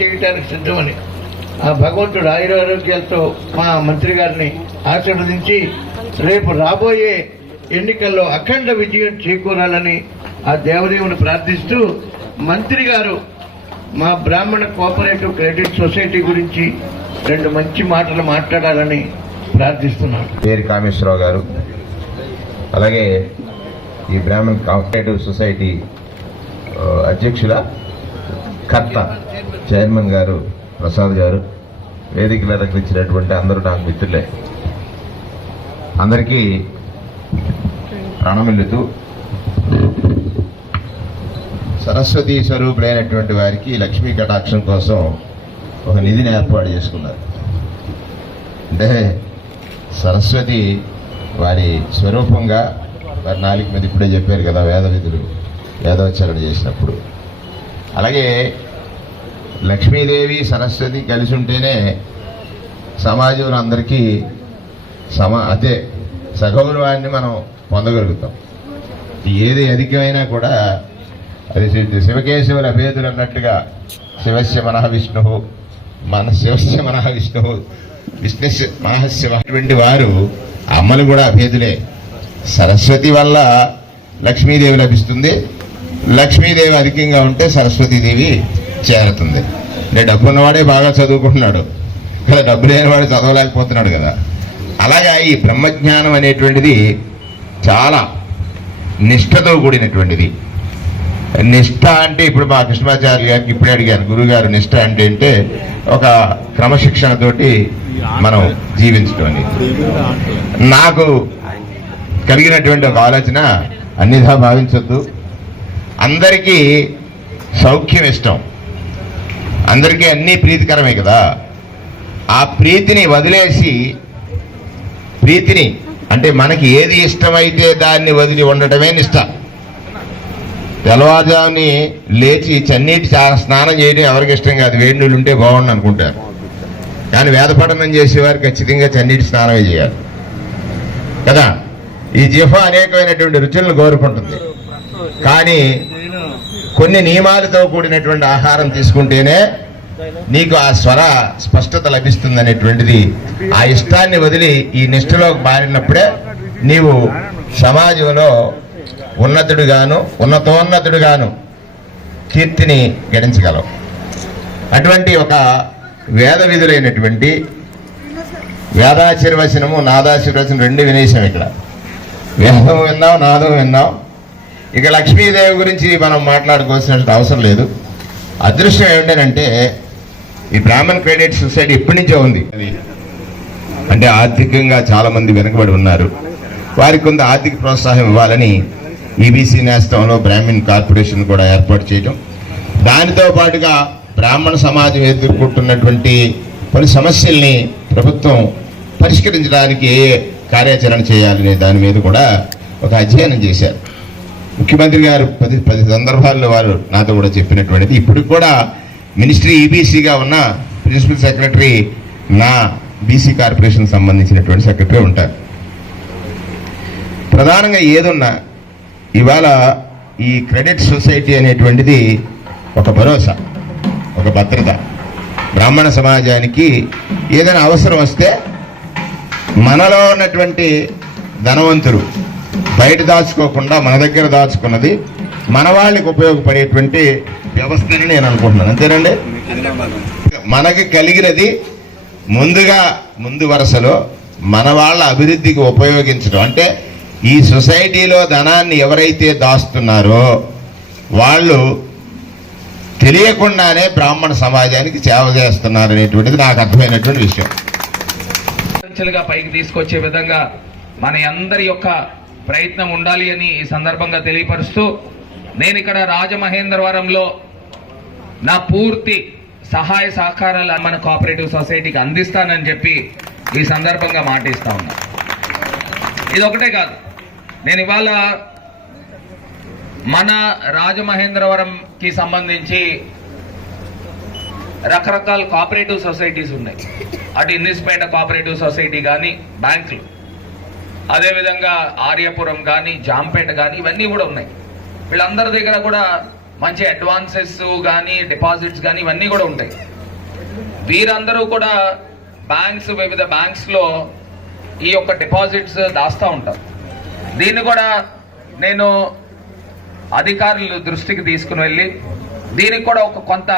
చేయటానికి సిద్ధమని ఆ భగవంతుడు ఆయురారోగ్యాలతో మా మంత్రి గారిని ఆశీర్వదించి రేపు రాబోయే ఎన్నికల్లో అఖండ విజయం చేకూరాలని ఆ దేవదేవుని ప్రార్థిస్తూ మంత్రి గారు మా బ్రాహ్మణ కోఆపరేటివ్ క్రెడిట్ సొసైటీ గురించి 2 మంచి మాటలు మాట్లాడాలని ప్రార్థిస్తున్నాను. పేరు కామేశ్వరరావు గారు, అలాగే ఈ బ్రాహ్మణ కోఆపరేటివ్ సొసైటీ అధ్యక్షుల కర్త చైర్మన్ గారు ప్రసాద్ గారు, వేదికలు అలంకరించినటువంటి అందరూ నాకు మిత్రులే. అందరికీ ప్రణమిల్లుతూ సరస్వతి స్వరూపులైనటువంటి వారికి లక్ష్మీ కటాక్షం కోసం ఒక నిధిని ఏర్పాటు చేసుకున్నారు. అంటే సరస్వతి వారి స్వరూపంగా వారి 4 మీద ఇప్పుడే చెప్పారు కదా వేద విధులు వేదోచ్చారణ చేసినప్పుడు. అలాగే లక్ష్మీదేవి సరస్వతి కలిసి ఉంటేనే సమాజంలో అందరికీ అదే సగౌరవాన్ని మనం పొందగలుగుతాం. ఏది అధికమైనా కూడా అది శివకేశవుల అభేదులు అన్నట్టుగా శివస్య మనః విష్ణు శివస్య మనః విష్ణు విష్ణుస్య మనః శివ. అటువంటి వారు అమ్మలు కూడా అభేదులే. సరస్వతి వల్ల లక్ష్మీదేవి లభిస్తుంది, లక్ష్మీదేవి అధికంగా ఉంటే సరస్వతీదేవి చేరుతుంది. అంటే డబ్బు ఉన్నవాడే బాగా చదువుకుంటున్నాడు కదా, డబ్బు లేనివాడు చదవలేకపోతున్నాడు కదా. అలాగా ఈ బ్రహ్మజ్ఞానం అనేటువంటిది చాలా నిష్ఠతో కూడినటువంటిది. నిష్ఠ అంటే ఇప్పుడు మా కృష్ణమాచార్య గారికి ఇప్పుడే అడిగాను, గురుగారు నిష్ఠ అంటే ఒక క్రమశిక్షణతోటి మనం జీవించడం అని. నాకు కలిగినటువంటి ఒక ఆలోచన, అన్నిదా భావించొద్దు, అందరికీ సౌఖ్యం ఇష్టం, అందరికీ అన్నీ ప్రీతికరమే కదా. ఆ ప్రీతిని వదిలేసి, ప్రీతిని అంటే మనకి ఏది ఇష్టమైతే దాన్ని వదిలి ఉండటమే నిష్ఠ. తెల్లవారుజాముని లేచి చన్నీటి స్నానం చేయడం ఎవరికి ఇష్టం కాదు, వేడి నీళ్ళు ఉంటే బాగుండు అనుకుంటారు. కానీ వేద పఠనం చేసేవారు ఖచ్చితంగా చన్నీటి స్నానమే చేయాలి కదా. ఈ జిహ్వ అనేకమైనటువంటి రుచులను కోరుకుంటుంది, కానీ కొన్ని నియమాలతో కూడినటువంటి ఆహారం తీసుకుంటేనే నీకు ఆ స్వర స్పష్టత లభిస్తుంది అనేటువంటిది. ఆ ఇష్టాన్ని వదిలి ఈ నిష్ఠలోకి మారినప్పుడే నీవు సమాజంలో ఉన్నతోన్నతుడుగాను కీర్తిని గడించగలవు. అటువంటి ఒక వేద విధులైనటువంటి వేదాశీర్వచనము నాదాశీర్వచనం 2 వినేశాం. ఇక్కడ వేదం విన్నాం, నాదం విన్నాం. ఇక లక్ష్మీదేవి గురించి మనం మాట్లాడుకోవాల్సిన అవసరం లేదు. అదృష్టం ఏమిటంటే ఈ బ్రాహ్మణ క్రెడిట్ సొసైటీ ఎప్పటి నుంచో ఉంది. అంటే ఆర్థికంగా చాలా మంది వెనుకబడి ఉన్నారు, వారికి కొంత ఆర్థిక ప్రోత్సాహం ఇవ్వాలని ఈబీసీ నేస్తంలో బ్రాహ్మణ్ కార్పొరేషన్ కూడా ఏర్పాటు చేయడం, దానితో పాటుగా బ్రాహ్మణ సమాజం ఎదుర్కొంటున్నటువంటి కొన్ని సమస్యల్ని ప్రభుత్వం పరిష్కరించడానికి ఏ కార్యాచరణ చేయాలనే దాని మీద కూడా ఒక అధ్యయనం చేశారు. ముఖ్యమంత్రి గారు 10 సందర్భాల్లో వారు నాతో కూడా చెప్పినటువంటిది. ఇప్పుడు కూడా మినిస్ట్రీ ఈబీసీగా ఉన్న ప్రిన్సిపల్ సెక్రటరీ నా బీసీ కార్పొరేషన్ సంబంధించినటువంటి సెక్రటరీ ఉంటారు. ప్రధానంగా ఏదున్నా ఇవాళ ఈ క్రెడిట్ సొసైటీ అనేటువంటిది ఒక భరోసా, ఒక భద్రత. బ్రాహ్మణ సమాజానికి ఏదైనా అవసరం వస్తే మనలో ఉన్నటువంటి ధనవంతులు బయట దాచుకోకుండా మన దగ్గర దాచుకున్నది మన వాళ్ళకి ఉపయోగపడేటువంటి వ్యవస్థని నేను అనుకుంటున్నాను. అంతేనండి, మనకి కలిగినది ముందు వరుసలో మన వాళ్ళ అభివృద్ధికి ఉపయోగించడం. అంటే ఈ సొసైటీలో ధనాన్ని ఎవరైతే దాస్తున్నారో వాళ్ళు తెలియకుండానే బ్రాహ్మణ సమాజానికి సేవ చేస్తున్నారు అనేటువంటిది నాకు అర్థమైనటువంటి విషయం. పైకి తీసుకొచ్చే విధంగా మన అందరి యొక్క ప్రయత్నం ఉండాలి అని ఈ సందర్భంగా తెలియపరుస్తూ, నేను ఇక్కడ రాజమహేంద్రవరంలో నా పూర్తి సహాయ సహకారాలు మన కోఆపరేటివ్ సొసైటీకి అందిస్తానని చెప్పి ఈ సందర్భంగా మాటిస్తా ఉన్నా. ఇది ఒకటే కాదు, నేను ఇవాళ మన రాజమహేంద్రవరంకి సంబంధించి రకరకాల కోఆపరేటివ్ సొసైటీస్ ఉన్నాయి. అటు ఇన్నిస్పేట కోఆపరేటివ్ సొసైటీ కానీ, బ్యాంకులు, అదేవిధంగా ఆర్యపురం కానీ, జాంపేట కానీ, ఇవన్నీ కూడా ఉన్నాయి. వీళ్ళందరి దగ్గర కూడా మంచి అడ్వాన్సెస్ కానీ, డిపాజిట్స్ కానీ ఇవన్నీ కూడా ఉంటాయి. వీరందరూ కూడా వివిధ బ్యాంక్స్లో ఈ యొక్క డిపాజిట్స్ దాస్తూ ఉంటారు. దీన్ని కూడా నేను అధికారుల దృష్టికి తీసుకుని వెళ్ళి దీనికి కూడా ఒక కొంత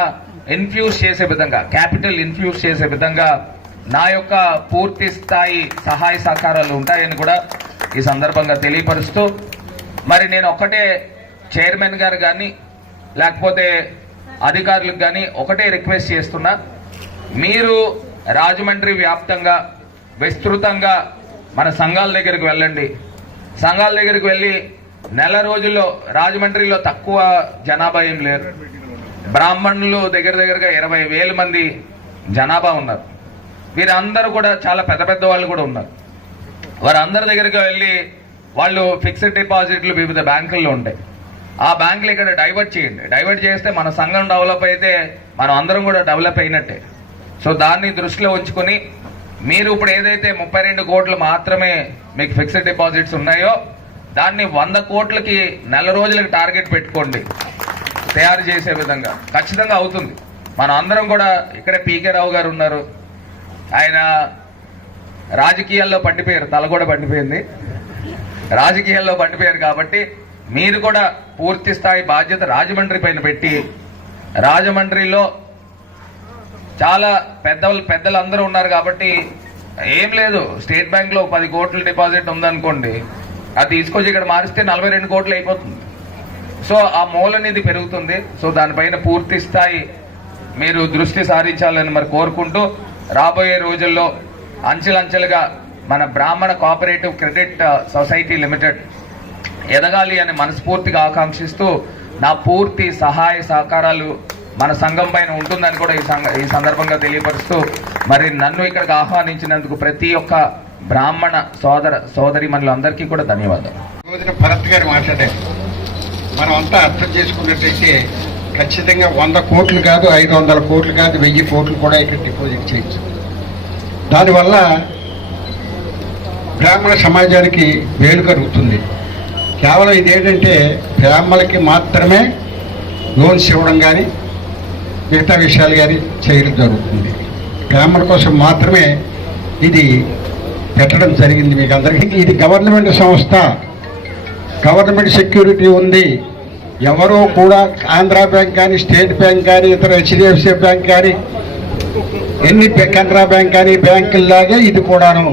ఇన్ఫ్యూజ్ చేసే విధంగా, క్యాపిటల్ ఇన్ఫ్యూజ్ చేసే విధంగా నా యొక్క పూర్తి స్థాయి సహాయ సహకారాలు ఉంటాయని కూడా ఈ సందర్భంగా తెలియపరుస్తూ, మరి నేను ఒక్కటే చైర్మన్ గారు కానీ లేకపోతే అధికారులకు కానీ ఒకటే రిక్వెస్ట్ చేస్తున్నా, మీరు రాజమండ్రి వ్యాప్తంగా విస్తృతంగా మన సంఘాల దగ్గరికి వెళ్ళండి. సంఘాల దగ్గరికి వెళ్ళి నెల రోజుల్లో రాజమండ్రిలో తక్కువ జనాభా ఏం లేరు. బ్రాహ్మణులు దగ్గరగా 20,000 మంది జనాభా ఉన్నారు. వీరందరూ కూడా చాలా పెద్ద పెద్ద వాళ్ళు కూడా ఉన్నారు. వారందరి దగ్గరికి వెళ్ళి వాళ్ళు ఫిక్స్డ్ డిపాజిట్లు వివిధ బ్యాంకుల్లో ఉంటాయి. ఆ బ్యాంకులు ఇక్కడ డైవర్ట్ చేయండి. డైవర్ట్ చేస్తే మన సంఘం డెవలప్ అయితే మనం అందరం కూడా డెవలప్ అయినట్టే. సో దాన్ని దృష్టిలో ఉంచుకొని మీరు ఇప్పుడు ఏదైతే 32 కోట్లు మాత్రమే మీకు ఫిక్స్డ్ డిపాజిట్స్ ఉన్నాయో దాన్ని 100 కోట్లకి నెల రోజులకి టార్గెట్ పెట్టుకోండి. తయారు చేసే విధంగా ఖచ్చితంగా అవుతుంది. మనం అందరం కూడా ఇక్కడే పీకే రావు గారు ఉన్నారు. ఆయన రాజకీయాల్లో పండిపోయారు, తల కూడా పండిపోయింది. రాజకీయాల్లో పండిపోయారు కాబట్టి మీరు కూడా పూర్తి స్థాయి బాధ్యత రాజమండ్రి పైన పెట్టి, రాజమండ్రిలో చాలా పెద్దలు అందరూ ఉన్నారు కాబట్టి ఏం లేదు, స్టేట్ బ్యాంక్ లో 10 కోట్ల డిపాజిట్ ఉందనుకోండి, అది తీసుకొచ్చి ఇక్కడ మారిస్తే 42 కోట్లు అయిపోతుంది. సో ఆ మూల అనేది పెరుగుతుంది. సో దానిపైన పూర్తి స్థాయి మీరు దృష్టి సారించాలని మరి కోరుకుంటూ, రాబోయే రోజుల్లో అంచెలంచెలుగా మన బ్రాహ్మణ కోఆపరేటివ్ క్రెడిట్ సొసైటీ లిమిటెడ్ ఎదగాలి అని మనస్ఫూర్తిగా ఆకాంక్షిస్తూ, నా పూర్తి సహాయ సహకారాలు మన సంఘం పైన ఉంటుందని కూడా ఈ సందర్భంగా తెలియపరుస్తూ, మరి నన్ను ఇక్కడికి ఆహ్వానించినందుకు ప్రతి ఒక్క బ్రాహ్మణ సోదరి మనలందరికీ కూడా ధన్యవాదాలు. భరత్ గారు మాట్లాడారు. మనం అంతా అర్థం చేసుకున్నట్టయితే ఖచ్చితంగా 100 కోట్లు కాదు, 500 కోట్లు కాదు, 1000 కోట్లు కూడా ఇక్కడ డిపాజిట్ చేయొచ్చు. దానివల్ల బ్రాహ్మణ సమాజానికి మేలు కలుగుతుంది. కేవలం ఇదేంటంటే బ్రాహ్మణులకి మాత్రమే లోన్స్ ఇవ్వడం కానీ మిగతా విషయాలు కానీ చేయడం జరుగుతుంది. బ్రాహ్మణ కోసం మాత్రమే ఇది పెట్టడం జరిగింది. మీకు అందరికీ ఇది గవర్నమెంట్ సంస్థ, గవర్నమెంట్ సెక్యూరిటీ ఉంది. ఎవరో కూడా ఆంధ్ర బ్యాంక్ కానీ, స్టేట్ బ్యాంక్ కానీ, ఇతర హెచ్డిఎఫ్సి బ్యాంక్ కానీ, ఎన్ని కెనరా బ్యాంక్ కానీ బ్యాంకుల్లాగే ఇది కూడాను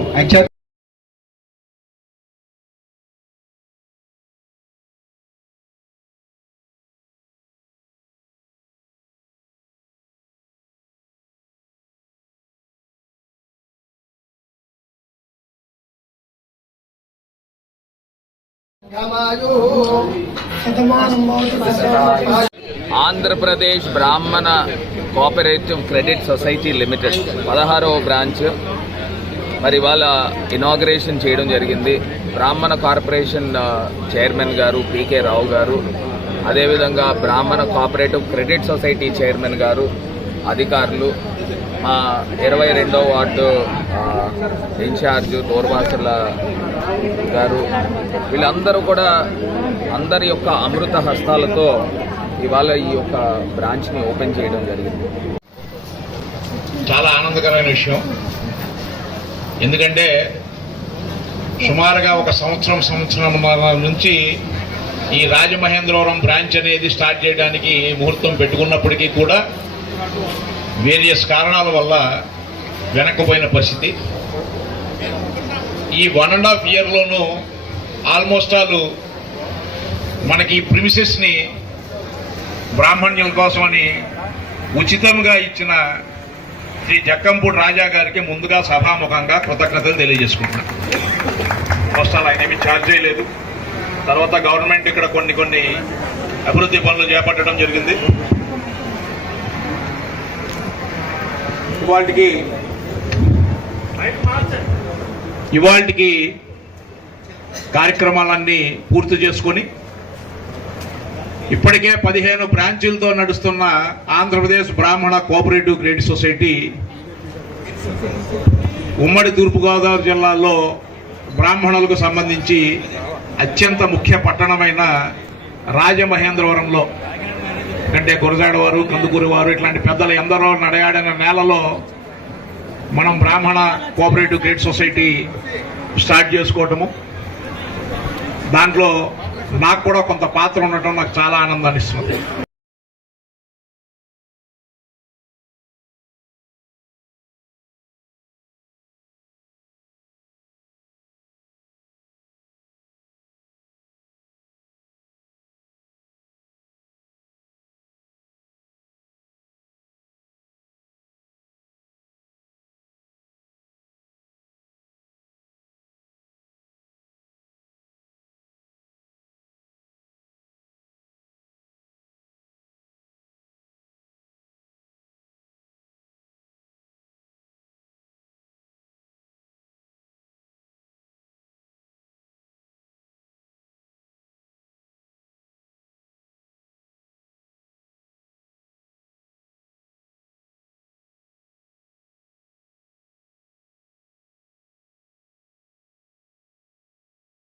Andhra Pradesh Brahmana cooperative credit society limited 16వ బ్రాంచ్ మరి ఇవాళ ఇనాగ్రేషన్ చేయడం జరిగింది. బ్రాహ్మణ కార్పొరేషన్ చైర్మన్ గారు పీకే రావు గారు, అదేవిధంగా బ్రాహ్మణ కోఆపరేటివ్ క్రెడిట్ సొసైటీ చైర్మన్ గారు, అధికారులు, మా 22వ వార్డు ఇన్ఛార్జ్ దూర్వాసుల గారు, వీళ్ళందరూ కూడా అందరి యొక్క అమృత హస్తాలతో ఇవాళ ఈ యొక్క బ్రాంచ్ని ఓపెన్ చేయడం జరిగింది. చాలా ఆనందకరమైన విషయం. ఎందుకంటే సుమారుగా ఒక సంవత్సరం నుంచి ఈ రాజమహేంద్రవరం బ్రాంచ్ అనేది స్టార్ట్ చేయడానికి ముహూర్తం పెట్టుకున్నప్పటికీ కూడా వేరియస్ కారణాల వల్ల వెనక్కిపోయిన పరిస్థితి. ఈ 1.5 ఇయర్లోనూ ఆల్మోస్ట్ ఆల్ మనకి ఈ ప్రిమిసెస్ని బ్రాహ్మణ్యుల కోసమని ఉచితంగా ఇచ్చిన శ్రీ జక్కంపూడి రాజా గారికి ముందుగా సభాముఖంగా కృతజ్ఞతలు తెలియజేసుకుంటున్నాను. ఫస్ట్ ఆల్ ఆయన ఏమీ ఛార్జ్ చేయలేదు. తర్వాత గవర్నమెంట్ ఇక్కడ కొన్ని అభివృద్ధి పనులు చేపట్టడం జరిగింది. ఇవాళకి కార్యక్రమాలన్నీ పూర్తి చేసుకొని ఇప్పటికే 15 బ్రాంచీలతో నడుస్తున్న Andhra Pradesh Brahmana cooperative credit society ఉమ్మడి తూర్పుగోదావరి జిల్లాలో బ్రాహ్మణులకు సంబంధించి అత్యంత ముఖ్య పట్టణమైన రాజమహేంద్రవరంలో ఎందుకంటే గురజాడ వారు, కందుకూరి వారు ఇట్లాంటి పెద్దలు ఎందరో నడయాడిన నేలలో మనం బ్రాహ్మణ కోఆపరేటివ్ క్రెడిట్ సొసైటీ స్టార్ట్ చేసుకోవటము, దాంట్లో నాకు కూడా కొంత పాత్ర ఉండటం నాకు చాలా ఆనందాన్ని ఇస్తుంది.